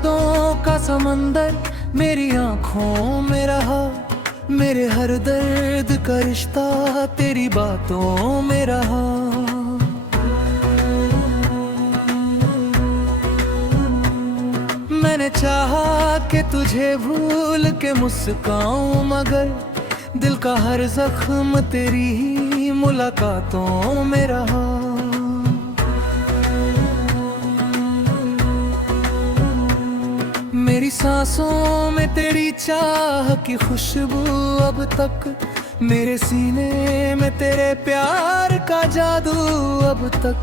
यादों का समंदर मेरी आंखों में रहा, मेरे हर दर्द का रिश्ता तेरी बातों में रहा। मैंने चाहा कि तुझे भूल के मुस्काऊं, मगर दिल का हर जख्म तेरी ही मुलाकातों में रहा। मेरी सांसों में तेरी चाह की खुशबू अब तक, मेरे सीने में तेरे प्यार का जादू अब तक।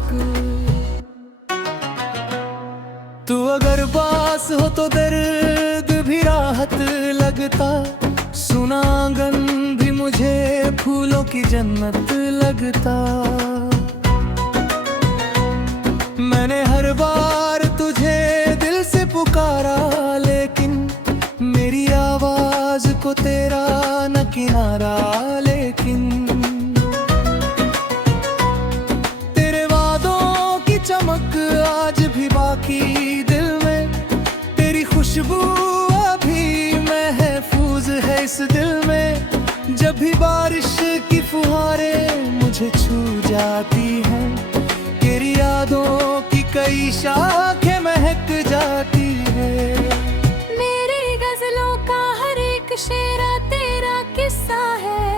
तू अगर पास हो तो दर्द भी राहत लगता, सुना आंगन भी मुझे फूलों की जन्नत लगता। मैंने हर बार तुझे दिल से पुकारा, लेकिन मेरी आवाज को तेरा न किनारा। लेकिन तेरे वादों की चमक आज भी बाकी दिल में, तेरी खुशबू अभी महफूज है इस दिल में। जब भी बारिश की फुहारें मुझे छू जाती हैं, तेरी यादों की कई शाखें महक जाती है। मेरी गजलों का हर एक शेरा तेरा किस्सा है,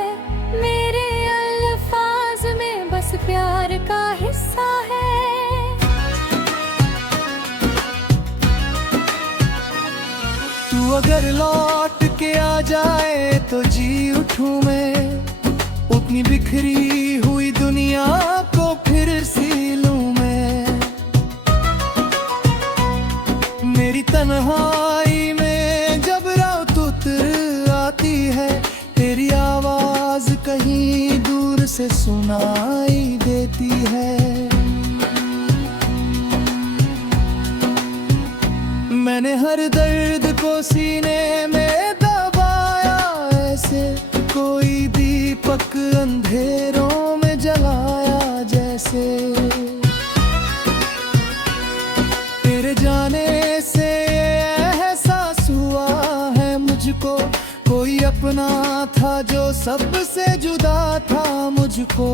मेरे अल्फाज में बस प्यार का हिस्सा है। तू अगर लौट के आ जाए तो जी उठूं मैं, उतनी बिखरी हुई दुनिया को फिर सी लूं मैं। मेरी तन्हाई में जब रात उतर आती है, तेरी आवाज कहीं दूर से सुनाई देती है। मैंने हर दर्द को सीने में दबाया ऐसे, कोई दीपक अंधेरों में जलाया जैसे। तेरे जाने से एहसास हुआ है मुझको, कोई अपना था जो सबसे जुदा था मुझको।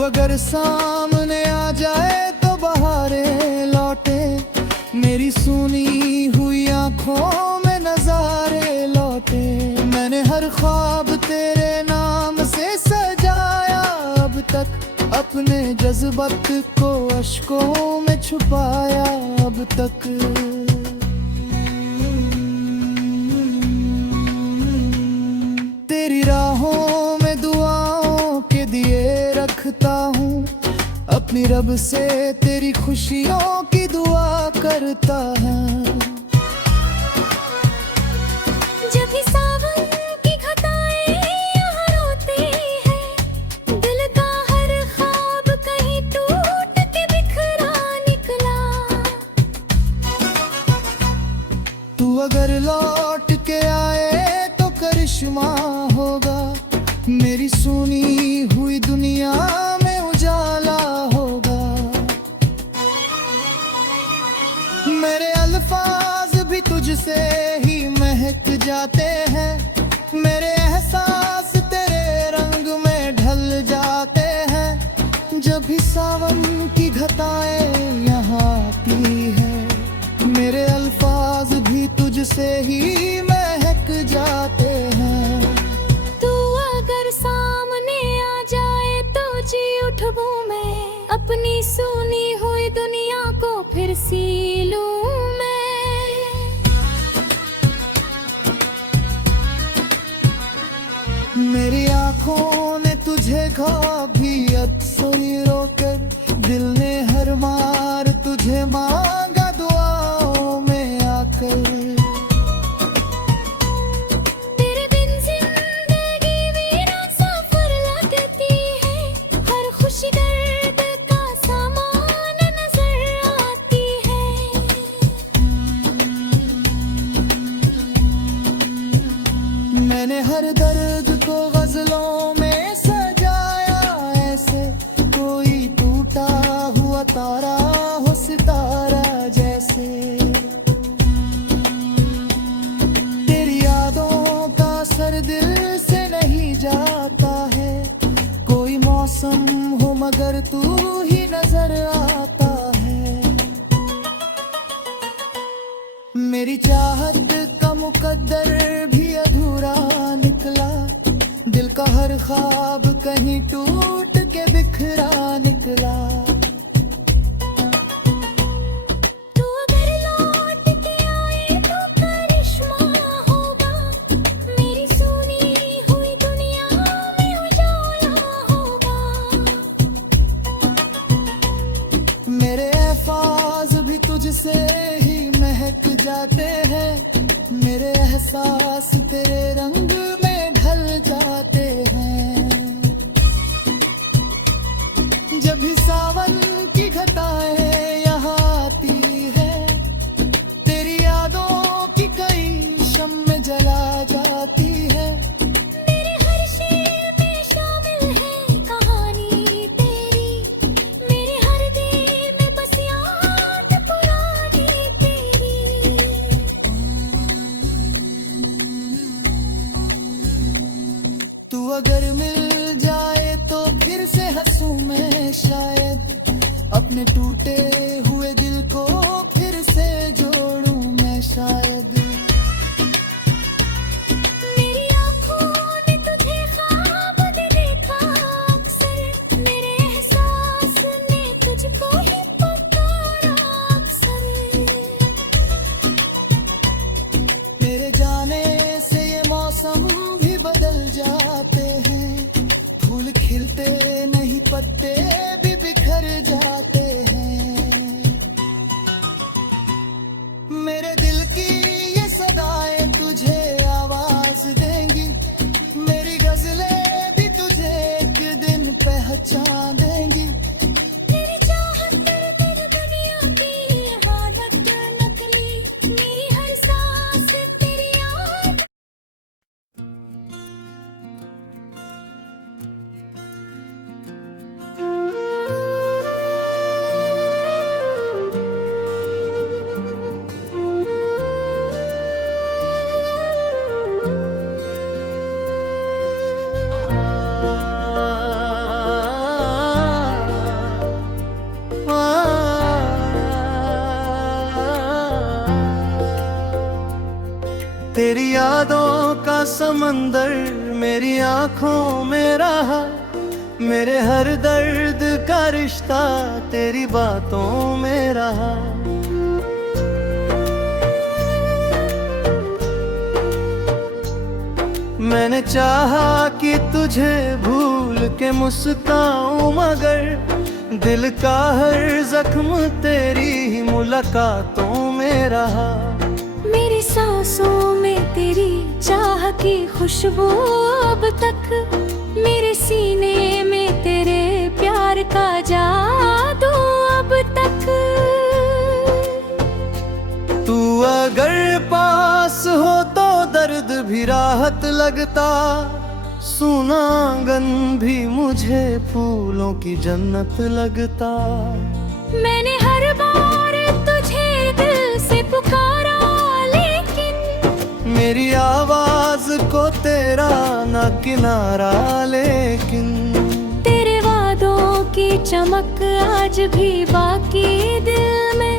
अगर सामने आ जाए तो बहारें लौटे, मेरी सुनी हुई आंखों में नजारे लौटे। मैंने हर ख्वाब तेरे नाम से सजाया अब तक, अपने जज्बात को अश्कों में छुपाया अब तक। तेरी राहों में दुआओं के दिए रखता हूँ, अपनी रब से तेरी खुशियों की दुआ करता है। जब भी सावन की घटाएं यहाँ रोती है, दिल का हर ख्वाब कहीं टूट के बिखरा निकला। तू अगर लौट के आए तो करिश्मा होगा, मेरी सुनी हुई दुनिया में उजाला होगा। मेरे अल्फाज भी तुझसे ही महक जाते हैं, मेरे एहसास तेरे रंग में ढल जाते हैं। जब भी सावन की घटाएं यहाँ आती है, मेरे अल्फाज भी तुझसे ही महक जाते हैं। सामने आ जाए तो जी उठूं मैं, अपनी सुनी हुई दुनिया को फिर सी लूं मैं। मेरी आंखों ने तुझे भी अक्सर रोकर, दिल ने हर मार तुझे मांगा दुआओं में आकर। सितारा जैसे। तेरी यादों का असर दिल से नहीं जाता है, कोई मौसम हो मगर तू ही नजर आता है। मेरी चाहत का मुकद्दर भी अधूरा निकला, दिल का हर ख्वाब कहीं टूट के बिखरा निकला। तू अगर लौट के आए तो करिश्मा होगा, मेरी सुनी हुई दुनिया में उजाला होगा। मेरे अल्फाज भी तुझसे ही महक जाते हैं, मेरे एहसास तेरे रंग में ढल जाते हैं। जब भी सावन की घटाएं यहाँ आती है, तेरी यादों की कई शम्में जला जाती है। मेरे हर शेर में शामिल है कहानी तेरी, मेरे हर दिल में बस याद पुरानी तेरी। तू अगर मिल जाए तो फिर से हंसूं मैं शायद, अपने टूटे हुए दिल को फिर से जोड़ूं मैं शायद। मेरी आँखों ने तुझे ख्वाब में देखा अक्सर, मेरे एहसास ने तुझको ही पुकारा अक्सर। मेरे जाने से ये मौसम भी बदल जाते हैं, फूल खिलते नहीं पत्ते भी बिखर जाते हैं। मेरे दिल की ये सदाएं तुझे आवाज देंगी, मेरी गजलें भी तुझे एक दिन पहचान देंगी। मेरी चाहत तेरी दुनिया की हालत नकली, मेरी हर सांस तेरी याद। तेरी यादों का समंदर मेरी आंखों में रहा, मेरे हर दर्द का रिश्ता तेरी बातों में रहा। मैंने चाहा कि तुझे भूल के मुस्काऊं, मगर दिल का हर जख्म तेरी ही मुलाकातों में रहा। मेरी सांसों में तेरी चाह की खुशबू अब तक, मेरे सीने में तेरे प्यार का जादू अब तक। तू अगर पास हो तो दर्द भी राहत लगता, सूना आंगन भी मुझे फूलों की जन्नत लगता। मैंने हर बार तुझे दिल से पुकारा, लेकिन मेरी आवाज को तेरा ना किनारा, लेकिन तेरे वादों की चमक आज भी बाकी दिल में,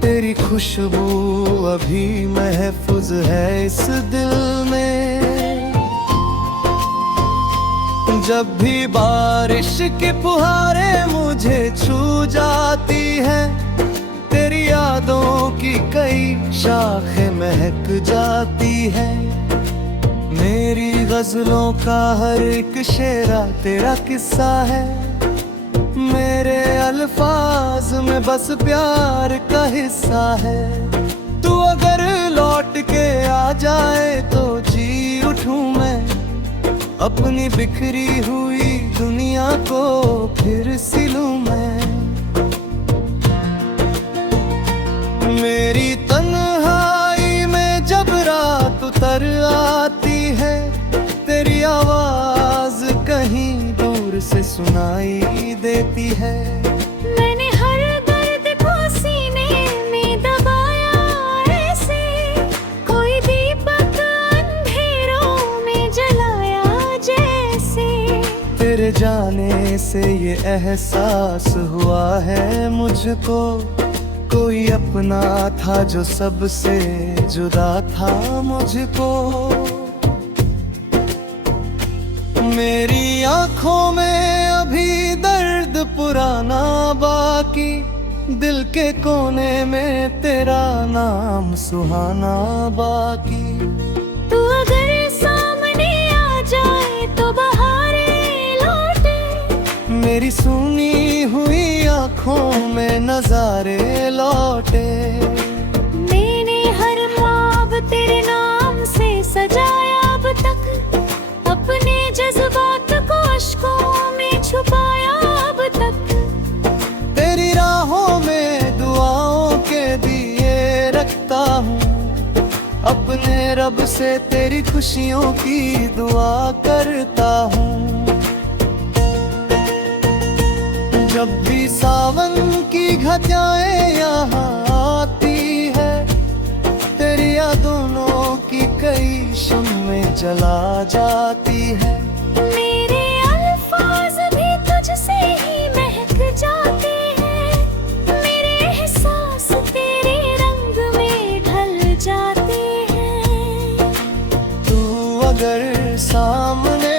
तेरी खुशबू अभी महफूज है इस दिल में। जब भी बारिश की फुहारें मुझे छू जाती हैं, तेरी यादों की कई शाखें महक जाती है। मेरी गजलों का हर एक शेरा तेरा किस्सा है, मेरे अल्फाज में बस प्यार का हिस्सा है। तू अगर लौट के आ जाए तो जी उठूं मैं, अपनी बिखरी हुई दुनिया को फिर सिलूं मैं। मेरी तन्हाई में जब रात उतर आती है, तेरी आवाज कहीं दूर से सुनाई देती है। मैंने हर दर्द को से ये एहसास हुआ है मुझको, कोई अपना था जो सबसे जुदा था मुझको। मेरी आंखों में अभी दर्द पुराना बाकी, दिल के कोने में तेरा नाम सुहाना बाकी। तू अगर सामने आ जाए तो बहारे लौटे, मेरी सुनी हुई आंखों में नजारे लौटे। मैंने हर ख्वाब तेरे नाम से सजाया अब तक, अपने जज्बात को अश्कों में छुपाया अब तक। तेरी राहों में दुआओं के दिए रखता हूँ, अपने रब से तेरी खुशियों की दुआ करता हूँ। जब भी सावन की घटाएं यहाँ आती है, तेरी यादों की कई शम्में जला जाती है। मेरे अल्फाज भी तुझसे ही महक जाते हैं, मेरे एहसास तेरे रंग में ढल जाते हैं। तू अगर सामने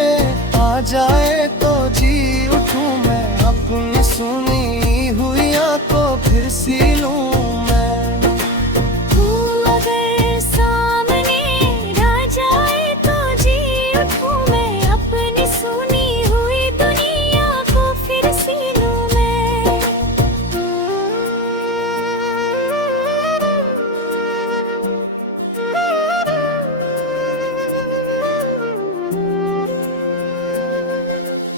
आ जाए तो जी उठूं मैं, अपनी सुनी हुई आंखों फिर सी लूं मैं। तू अगर सामने आ जाए तो जी उठूं मैं, अपनी सुनी हुई दुनिया को फिर सी लूं मैं।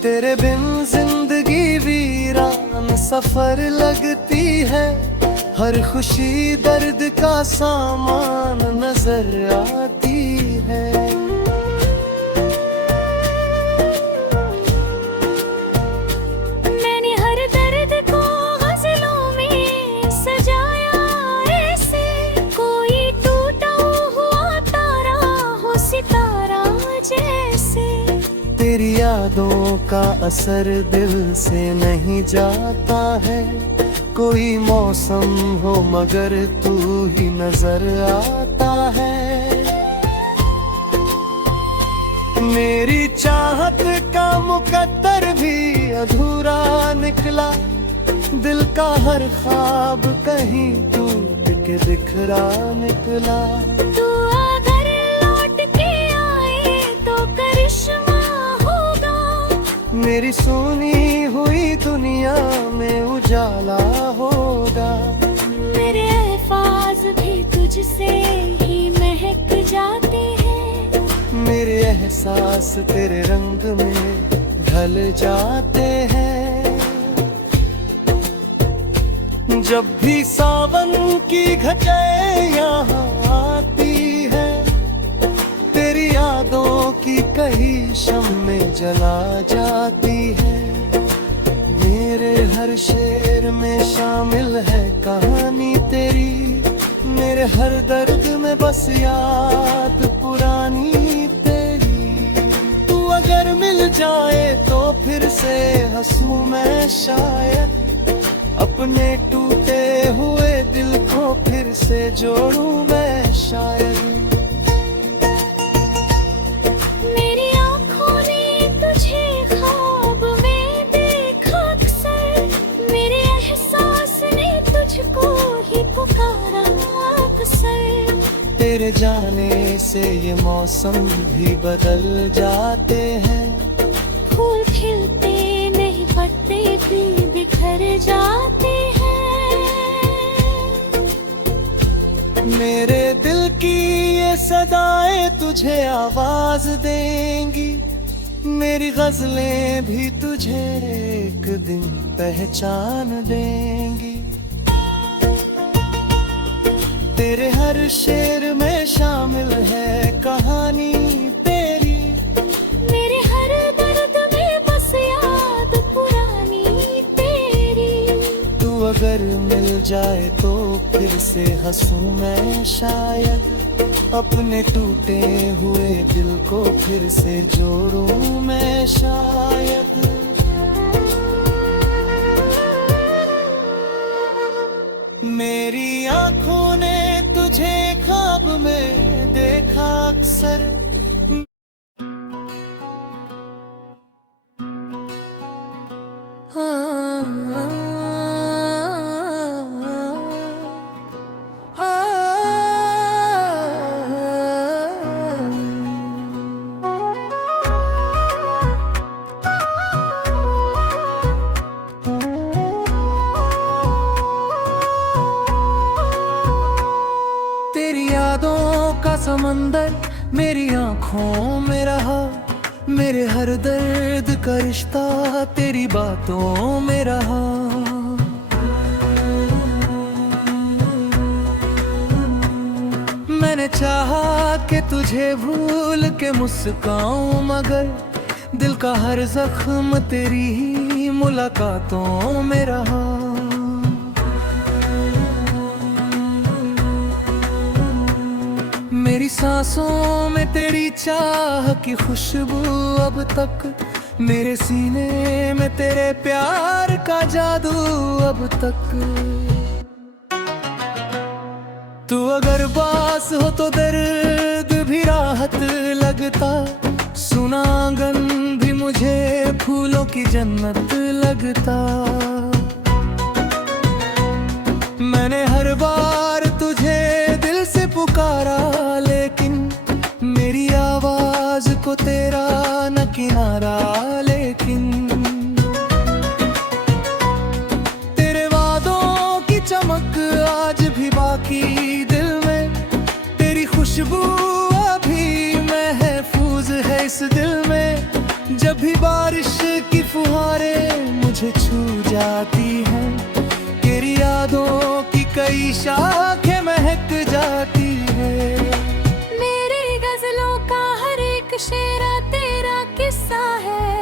तेरे बिन जिंदगी वीरान सफर लगती है, हर खुशी दर्द का सामान नजर आती है। मैंने हर दर्द को गज़लों में सजाया ऐसे, कोई टूटा हुआ तारा हो सितारा जैसे। तेरी यादों का असर दिल से नहीं जाता है, कोई मौसम हो मगर तू ही नजर आता है। मेरी चाहत का मुकद्दर भी अधूरा निकला, दिल का हर ख्वाब कहीं टूट के बिखरा निकला। तू अगर लौट के आए तो करिश्मा होगा, मेरी सुनी हुई दुनिया में उजाला होगा। मेरे अल्फाज भी तुझसे ही महक जाते हैं, मेरे एहसास तेरे रंग में ढल जाते हैं। जब भी सावन की घटाएं यहाँ आती है, तेरी यादों की कई शम्में जला जाती है। मेरे हर शेर में शामिल है कहानी तेरी, मेरे हर दर्द में बस याद पुरानी तेरी। तू अगर मिल जाए तो फिर से हंसूं मैं शायद, अपने टूटे हुए दिल को फिर से जोड़ूं मैं शायद। मेरी आँखों ने तुझे ख्वाब में देखा अक्सर, मेरे एहसास ने तुझको ही पुकारा अक्सर। तेरे जाने से ये मौसम भी बदल जाते हैं, फूल खिलते नहीं पत्ते भी बिखर जाते हैं। मेरे दिल की ये सदाएं तुझे आवाज देंगी, मेरी गजलें भी तुझे एक दिन पहचान देंगी। तेरे हर शेर में शामिल है कहानी तेरी, मेरे हर दर्द में बस याद पुरानी तेरी। तू अगर मिल जाए तो फिर से हंसूं मैं शायद, अपने टूटे हुए दिल को फिर से जोड़ूं मैं शायद। मेरी आंखों ने तुझे ख्वाब में देखा अक्सर। तेरी यादों का समंदर मेरी आंखों में रहा, मेरे हर दर्द का रिश्ता तेरी बातों में रहा। मैंने चाहा कि तुझे भूल के मुस्काऊं, मगर दिल का हर जख्म तेरी ही मुलाकातों में रहा। मेरी सांसों में तेरी चाह की खुशबू अब तक, मेरे सीने में तेरे प्यार का जादू अब तक। तू अगर पास हो तो दर्द भी राहत लगता, सुना आंगन भी मुझे फूलों की जन्नत लगता। मैंने हर बार तुझे दिल से पुकारा, लेकिन मेरी आवाज को तेरा न किनारा। लेकिन तेरे वादों की चमक आज भी बाकी दिल में, तेरी खुशबू अभी महफूज है इस दिल में। जब भी बारिश की फुहारें मुझे छू जाती हैं, तेरी यादों की कई शाखें महक जाती है। मेरी गजलों का हर एक शेरा तेरा किस्सा है,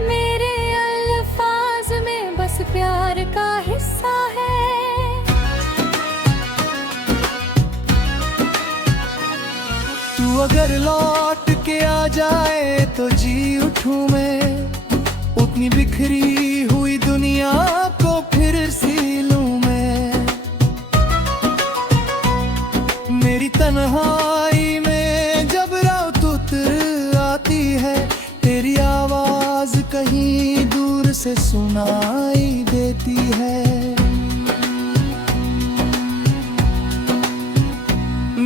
मेरे अल्फाज में बस प्यार का हिस्सा है। तू अगर लौट के आ जाए तो जी उठूं मैं, उतनी बिखरी हुई दुनिया को फिर सी लूं मैं। मेरी तन्हाई में जब रात उतर आती है, तेरी आवाज कहीं दूर से सुनाई देती है।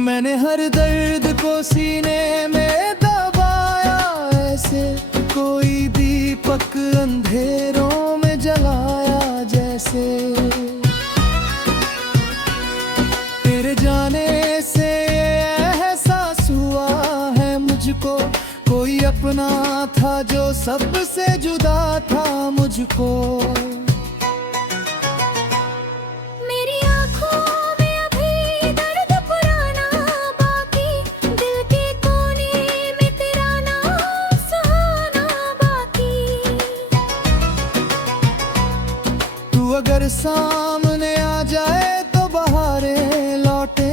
मैंने हर दर्द को सीने में दबाया ऐसे, कोई दीपक अंधेरों में जलाया जैसे। तेरे जाने से एहसास हुआ है मुझको, कोई अपना था जो सबसे जुदा था मुझको। मेरी आँखों में अभी दर्द पुराना बाकी, दिल के कोने में तेरा नाम सुहाना बाकी। तू अगर सामने आ जाए तो बहारें लौटे,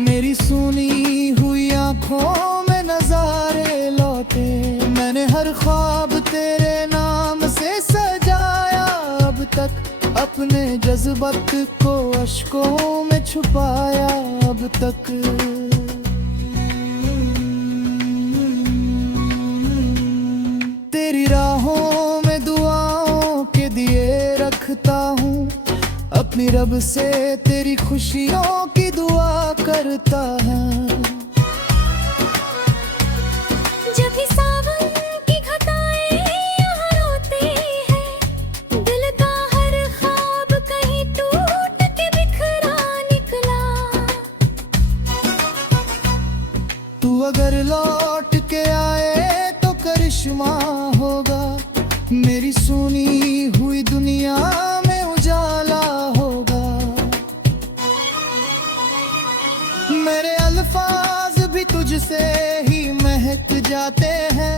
मेरी सुनी हुई आंखों में नजारे लौटे। मैंने हर ख्वाब तेरे नाम से सजाया अब तक, अपने जज्बात को अश्कों में छुपाया अब तक। तेरी राहों में दुआओं के दिए रखता हूँ, अपनी रब से तेरी खुशियों की दुआ करता है। जब भी सावन की घटाएं यहाँ रोते हैं, दिल का हर ख्वाब कहीं टूट के बिखरा निकला। तू अगर लौट के आए तो करिश्मा होगा, मेरी सुनी हुई दुनिया में उजाला होगा। मेरे अल्फाज भी तुझसे ही महक जाते हैं,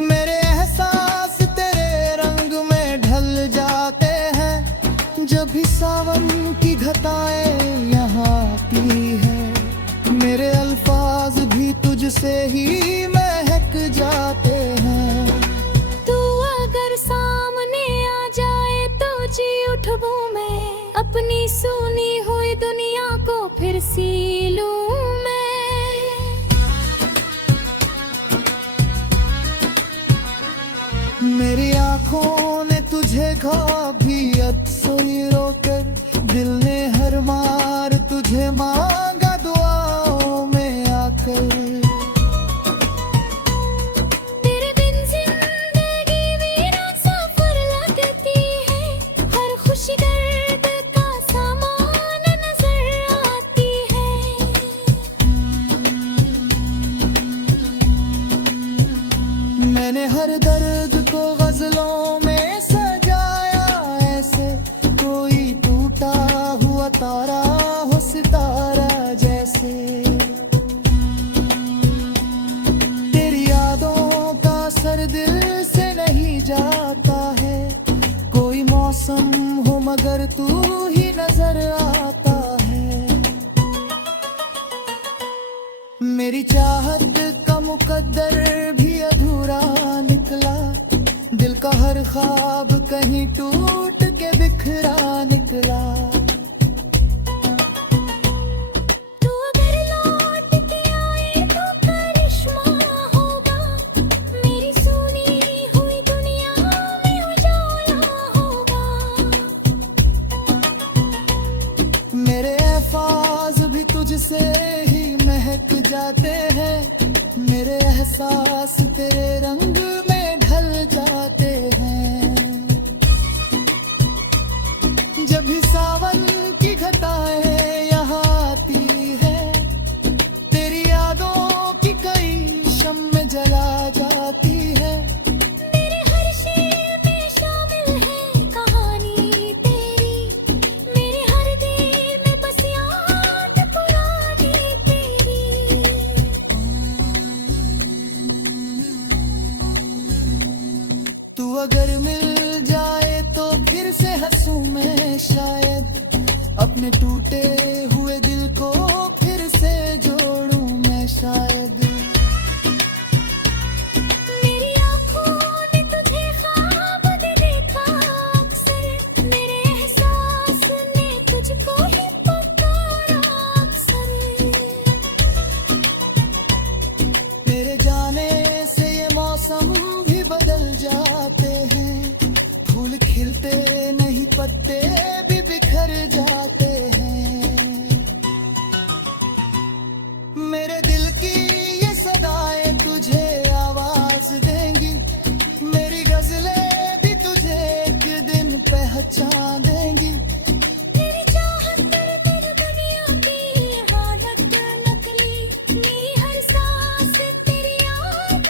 मेरे एहसास तेरे रंग में ढल जाते हैं। जब भी सावन की घटाएं यहाँ आती है, मेरे अल्फाज भी तुझसे ही महक जाते हैं। तू अगर सामने आ जाए तो जी उठूं मैं, अपनी सुनी हुई सी लूं मैं। मेरी आंखों ने तुझे ख्वाब भी अब सोई रोकर, दिल ने हर मार तुझे मांगा दुआओं में आकर। तेरे बिन जिंदगी वीरान सफर लगती है, हर खुशी दर्द का सामान नजर आती है। मैंने हर दर्द को गजलों में सजाया ऐसे, कोई टूटा हुआ तारा हो सितारा जैसे। तेरी यादों का असर दिल से नहीं जाता है, कोई मौसम हो मगर तू ही नजर आता है। मेरी चाहत का मुकद्दर भी अधूरा निकला, दिल का हर ख्वाब कहीं टूट के बिखरा निकला। तू अगर लौट के आए तो करिश्मा होगा, मेरी सुनी हुई दुनिया में उजाला होगा। मेरे अल्फाज भी तुझसे ही महक जाते हैं, मेरे एहसास तेरे रंग में ढल जाते हैं। जब भी सावन की घटाएं यहाँ आती है, तेरी यादों की कई शम्में जला जाती है। मेरे हर शेर में शामिल है कहानी तेरी, मेरे हर दिल में बस याद पुरानी तेरी। तू अगर मिल जाए तो फिर से हंसूं मैं शायद, अपने टूटे हुए दिल को फिर से जोड़ूं मैं शायद। मेरी आँखों ने तुझे ख्वाब दे देखा अक्सर, मेरे एहसास ने तुझको ही पुकारा अक्सर। तेरे जाने से ये मौसम भी बदल जाते हैं, फूल खिलते नहीं पत्ते भी बिखर जाते हैं। मेरे दिल की ये सदाएं तुझे आवाज देंगी, मेरी गजलें भी तुझे एक दिन पहचान देंगी। तेरी चाहत कर तेरी दुनिया की हालत नकली, मेरी हर सांस तेरी याद।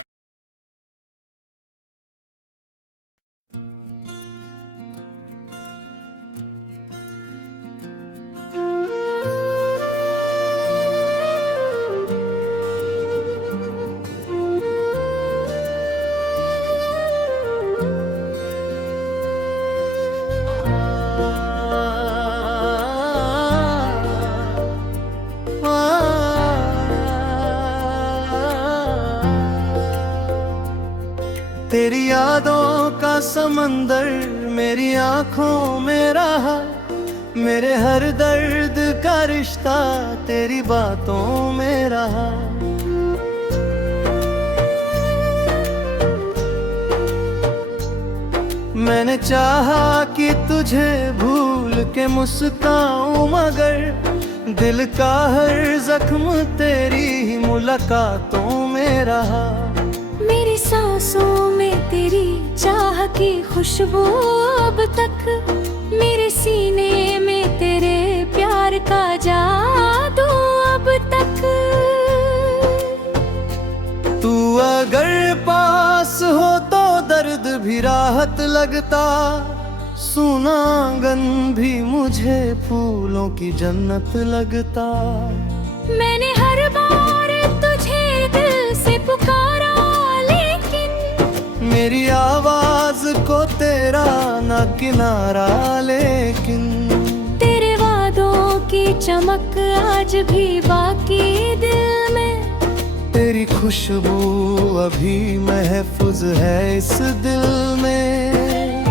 तेरी यादों का समंदर मेरी आंखों में रहा, मेरे हर दर्द का रिश्ता तेरी बातों में रहा। मैंने चाहा कि तुझे भूल के मुस्काऊं, मगर दिल का हर जख्म तेरी ही मुलाकातों में रहा। मेरी सांसों में तेरी चाह की खुशबू अब तक, मेरे सीने में तेरे प्यार का जादू अब तक। तू अगर पास हो तो दर्द भी राहत लगता, सूना आंगन भी मुझे फूलों की जन्नत लगता। मैंने हर बार तुझे दिल से पुकारा, मेरी आवाज को तेरा ना किनारा, लेकिन तेरे वादों की चमक आज भी बाकी दिल में, तेरी खुशबू अभी महफूज है इस दिल में।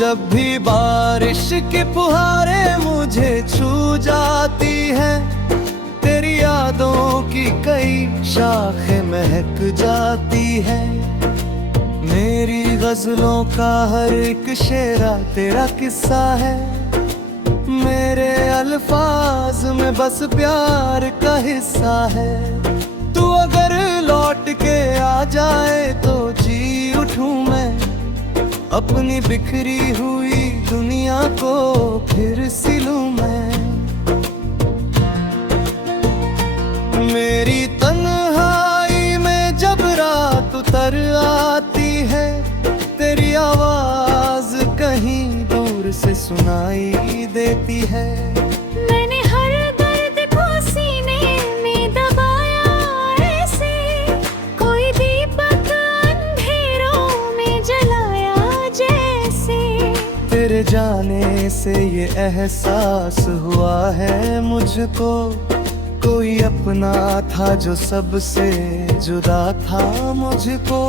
जब भी बारिश की फुहारें मुझे छू जाती हैं, तेरी यादों की कई शाखें महक जाती हैं। मेरी गजलों का हर एक शेरा तेरा किस्सा है, मेरे अल्फाज में बस प्यार का हिस्सा है। तू अगर लौट के आ जाए तो जी उठूं मैं, अपनी बिखरी हुई दुनिया को फिर सिलूं मैं। मेरी तन्हाई में जब रात उतर आती है, तेरी आवाज कहीं दूर से सुनाई देती है। मैंने हर दर्द को सीने में दबाया ऐसे, कोई दीपक अंधेरों में जलाया जैसे। तेरे जाने से ये एहसास हुआ है मुझको, कोई अपना था जो सबसे जुदा था मुझको।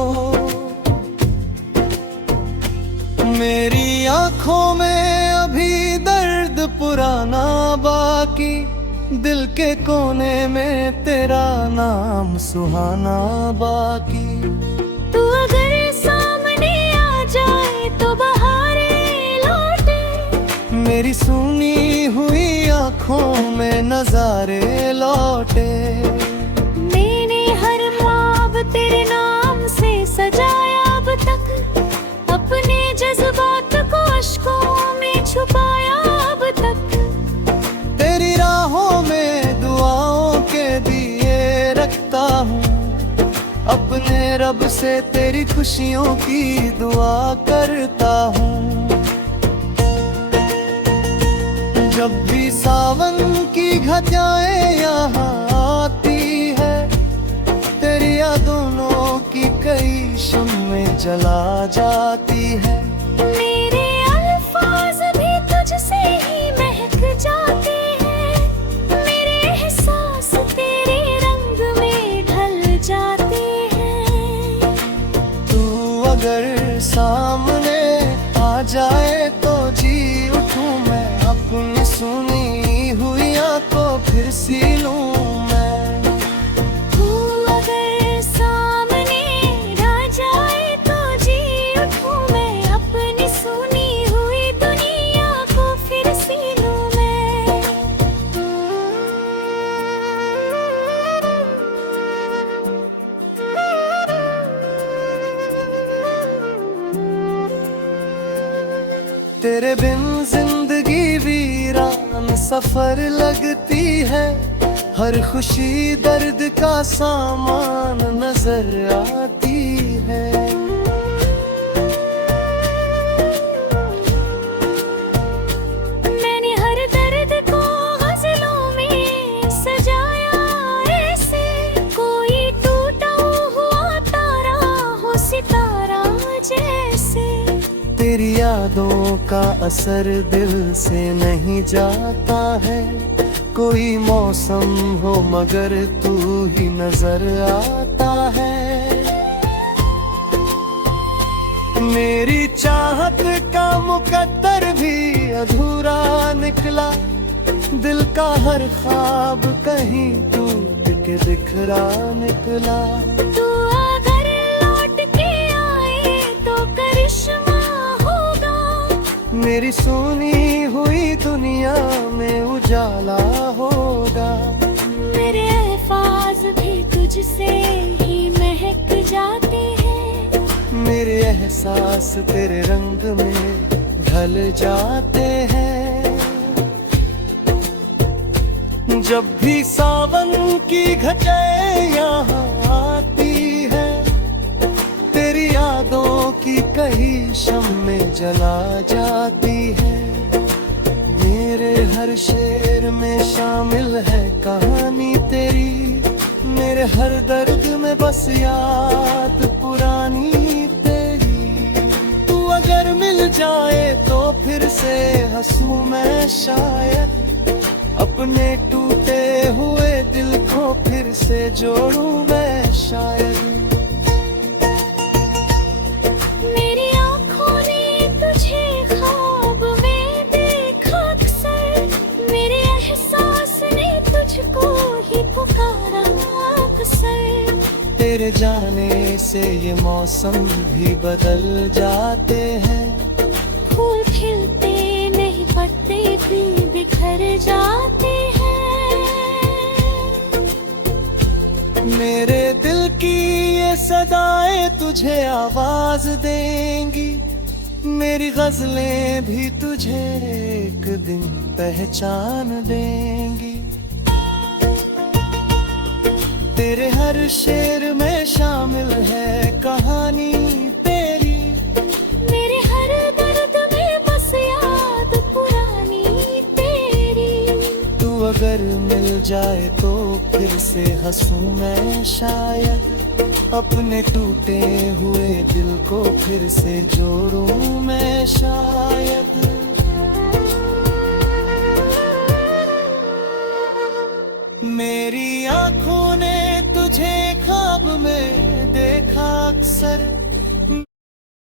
मेरी आंखों में अभी दर्द पुराना बाकी, दिल के कोने में तेरा नाम सुहाना बाकी। तू अगर सामने आ जाए तो बहारें लौटे, मेरी सुनी हुई आंखों में नजारे लौटे। मैंने हर ख्वाब तेरे नाम से सजाया अब तक, अपने जज्बात को अश्कों में छुपाया अब तक। तेरी राहों में दुआओं के दिए रखता हूँ, अपने रब से तेरी खुशियों की दुआ करता हूँ। जब भी सावन की घटाएं यहाँ आती है, तेरी यादों की कई शम्में जला जाती है। मेरे अल्फाज भी तुझसे ही महक जाते हैं, मेरे एहसास तेरे रंग में ढल जाते हैं। तू अगर सामने आ जाए तो जी उठूं मैं, अपनी सुनी हुई आंखों फिर सी लूं मैं। तू अगर सामने आ जाए तो जी उठूं मैं, अपनी सुनी हुई दुनिया को फिर सी लूं मैं। तेरे बिन जिंदगी वीरान सफर लगती है, हर खुशी दर्द का सामान नजर आती है। मैंने हर दर्द को गजलों में सजाया ऐसे, कोई टूटा हुआ तारा हो सितारा जैसे। तेरी यादों का असर दिल से नहीं जाता है, कोई मौसम हो मगर तू ही नजर आता है। मेरी चाहत का मुकद्दर भी अधूरा निकला, दिल का हर ख्वाब कहीं टूट के बिखरा निकला। तू अगर लौट के आए तो करिश्मा होगा, मेरी सुनी हुई दुनिया में उजाला होगा। मेरे अल्फाज भी तुझसे ही महक जाते हैं, मेरे एहसास तेरे रंग में ढल जाते हैं। जब भी सावन की घटाएं यहाँ आती है, तेरी यादों की कई शम्में जला जाती है। मेरे हर शेर में शामिल है कहानी तेरी, मेरे हर दर्द में बस याद पुरानी तेरी। तू अगर मिल जाए तो फिर से हंसूं मैं शायद, अपने टूटे हुए दिल को फिर से जोड़ूं मैं शायद। मेरी आँखों ने तुझे तेरे जाने से ये मौसम भी बदल जाते हैं। फूल खिलते नहीं, पत्ते भी बिखर जाते हैं। मेरे दिल की ये सदाएं तुझे आवाज देंगी, मेरी गजलें भी तुझे एक दिन पहचान देंगी। तेरे हर शेर में शामिल है कहानी तेरी, मेरे हर दर्द में बस याद पुरानी तेरी। तू अगर मिल जाए तो फिर से हंसूं मैं शायद, अपने टूटे हुए दिल को फिर से जोड़ूं